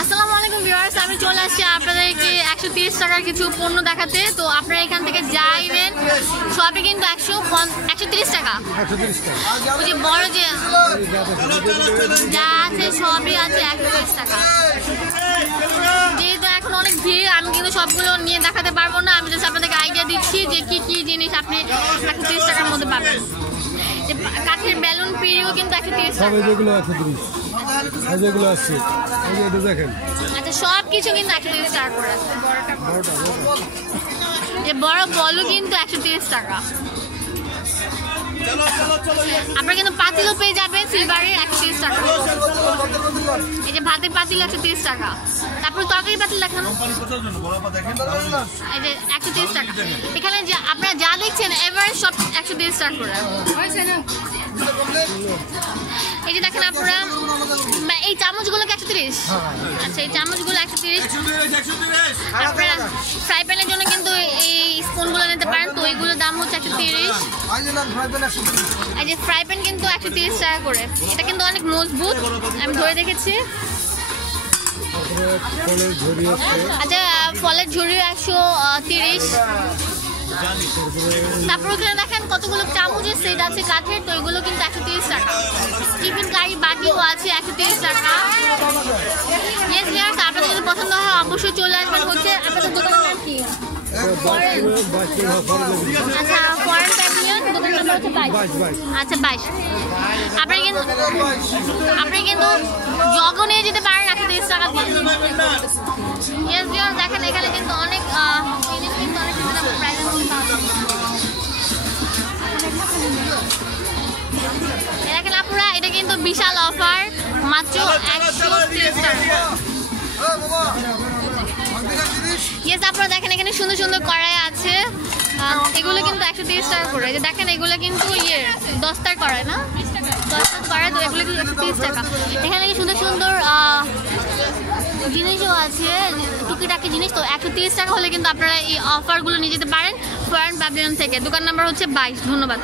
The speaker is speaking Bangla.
আসসালামু আলাইকুম ভিউয়ার্স আমি চলে আসছি আপনাদেরকে একশো তিরিশ টাকার কিছু পণ্য দেখাতে। তো আপনারা এখান থেকে যাইবেন সবই কিন্তু একশো একশো তিরিশ টাকা। ওই যে বড় যে যা আছে সবই আছে একশো তিরিশ টাকা। যেহেতু এখন অনেক ভিড় আমি কিন্তু সবগুলো নিয়ে দেখাতে পারব না। আমি জাস্ট আপনাদেরকে আইডিয়া দিচ্ছি যে কি কি জিনিস আপনি একশো তিরিশ টাকার মধ্যে পাবেন। কাঠের বেলুন পিড়িও কিন্তু একশো তিরিশ টাকা। যেগুলো যে এটা দেখেন। আচ্ছা সব কিছু কিন্তু একশো তিরিশ টাকা করে আছে। যে বড় বলও কিন্তু একশো তিরিশ টাকা। আপনারা কিন্তু পাতিলও পেয়ে যাবেন সিলভারের একশো তিরিশ টাকা। এই যে ভাতের পাতিল একশো তিরিশ টাকা। তারপর তরকারি পাতিল দেখান। এই যে একশো তিরিশ টাকা। এখানে আপনারা যা দেখছেন এভারেজ সব একশো তিরিশ টাকা করে। এই যে দেখেন আপনারা এই চামচগুলো একশো তিরিশ? আচ্ছা এই চামচগুলো একশো তিরিশ। আপনারা ফ্রাই প্যানের জন্য কিন্তু এই স্পুনগুলো নিতে পারেন, তো এইগুলোর দাম হচ্ছে একশো তিরিশ। এই যে ফ্রাই প্যান কিন্তু একশো তিরিশ টাকা করে। এটা কিন্তু অনেক মজবুত, আমি ধরে দেখেছি। আচ্ছা ফলের ঝুড়ি একশো তিরিশ। তারপর ওখানে দেখেন কতগুলো চামচের সেট আছে, কাঠের, তো এগুলো কিন্তু একশো তিরিশ টাকা। টিফিন কারি বাটিও আছে একশো তিরিশ টাকা। ইয়েস ভিয়ার্স আপনাদের যদি পছন্দ হয়, অবশ্যই চলে আসবেন হচ্ছে। আপনাদের দোকানের নাম কি? আচ্ছা ফরেন আচ্ছা বাইশ। আপনি কিন্তু আপনি কিন্তু জগও নিয়ে যেতে পারেন একশো তিরিশ টাকা দিয়ে। দেখেন এখানে দেখেন আপনারা এটা কিন্তু বিশাল অফার মাত্র একশো ইয়েস আপনারা দেখেন এখানে সুন্দর সুন্দর কড়াই আছে। এগুলো কিন্তু একশো তিরিশ টাকা করে। যে দেখেন এগুলো কিন্তু ইয়ে দশটার কড়াই না? দশটার কড়াই তো এগুলো কিন্তু একশো তিরিশ টাকা। এখানে কি সুন্দর সুন্দর জিনিসও আছে টুকিটাকি জিনিস। তো একশো তিরিশ টাকা হলে কিন্তু আপনারা এই অফারগুলো নিয়ে যেতে পারেন। ফরেন প্যাভিলিয়ন থেকে। দোকান নাম্বার হচ্ছে বাইশ। ধন্যবাদ।